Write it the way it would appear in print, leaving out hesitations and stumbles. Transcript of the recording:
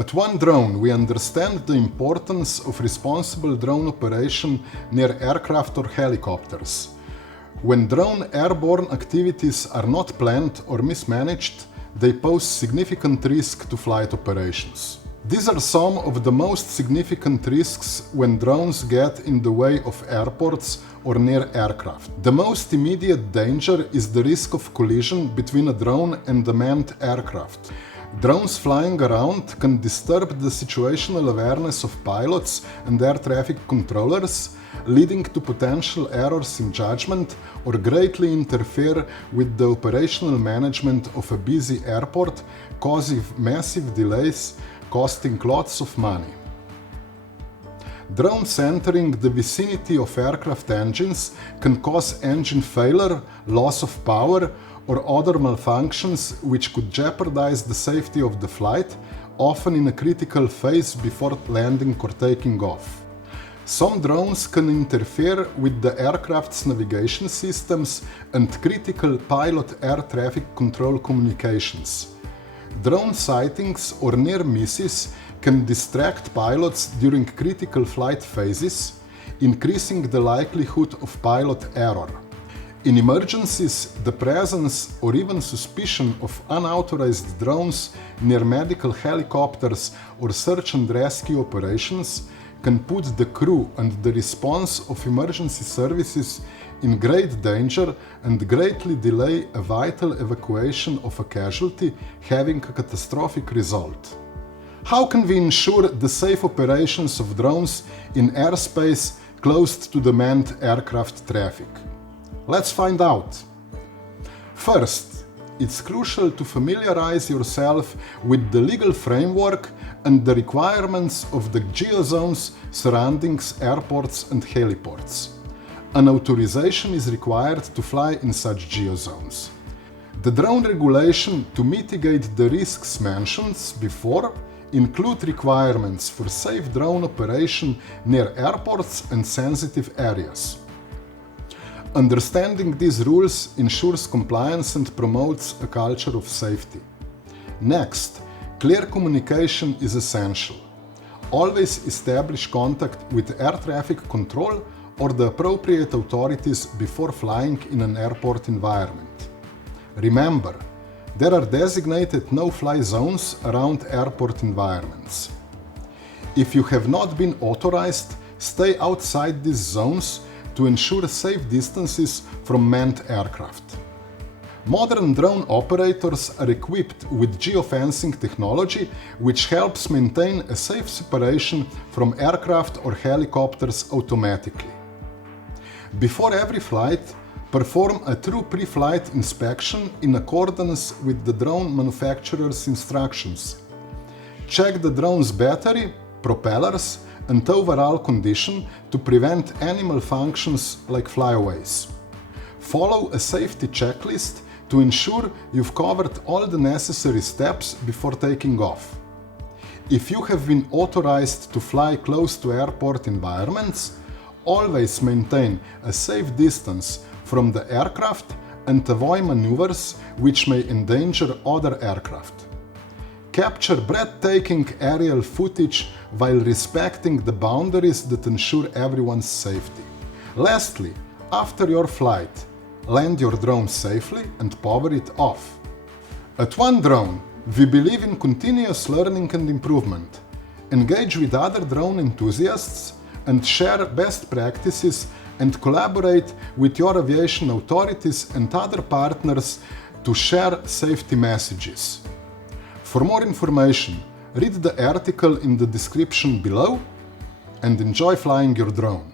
At OneDrone, we understand the importance of responsible drone operation near aircraft or helicopters. When drone airborne activities are not planned or mismanaged, they pose significant risk to flight operations. These are some of the most significant risks when drones get in the way of airports or near aircraft. The most immediate danger is the risk of collision between a drone and a manned aircraft. Drones flying around can disturb the situational awareness of pilots and air traffic controllers, leading to potential errors in judgment or greatly interfere with the operational management of a busy airport, causing massive delays, costing lots of money. Drones entering the vicinity of aircraft engines can cause engine failure, loss of power, or other malfunctions which could jeopardize the safety of the flight, often in a critical phase before landing or taking off. Some drones can interfere with the aircraft's navigation systems and critical pilot air traffic control communications. Drone sightings or near misses can distract pilots during critical flight phases, increasing the likelihood of pilot error. In emergencies, the presence or even suspicion of unauthorized drones near medical helicopters or search and rescue operations can put the crew and the response of emergency services in great danger and greatly delay a vital evacuation of a casualty, having a catastrophic result. How can we ensure the safe operations of drones in airspace close to the manned aircraft traffic? Let's find out. First, it's crucial to familiarize yourself with the legal framework and the requirements of the geozones surrounding airports and heliports. An authorization is required to fly in such geozones. The drone regulation to mitigate the risks mentioned before include requirements for safe drone operation near airports and sensitive areas. Understanding these rules ensures compliance and promotes a culture of safety. Next, clear communication is essential. Always establish contact with air traffic control or the appropriate authorities before flying in an airport environment. Remember, there are designated no-fly zones around airport environments. If you have not been authorized, stay outside these zones to ensure safe distances from manned aircraft. Modern drone operators are equipped with geofencing technology, which helps maintain a safe separation from aircraft or helicopters automatically. Before every flight, perform a true pre-flight inspection in accordance with the drone manufacturer's instructions. Check the drone's battery, propellers, and overall condition to prevent any malfunctions like flyaways. Follow a safety checklist to ensure you've covered all the necessary steps before taking off. If you have been authorized to fly close to airport environments, always maintain a safe distance from the aircraft and avoid maneuvers which may endanger other aircraft. Capture breathtaking aerial footage while respecting the boundaries that ensure everyone's safety. Lastly, after your flight, land your drone safely and power it off. At OneDrone, we believe in continuous learning and improvement. Engage with other drone enthusiasts and share best practices and collaborate with your aviation authorities and other partners to share safety messages. For more information, read the article in the description below and enjoy flying your drone.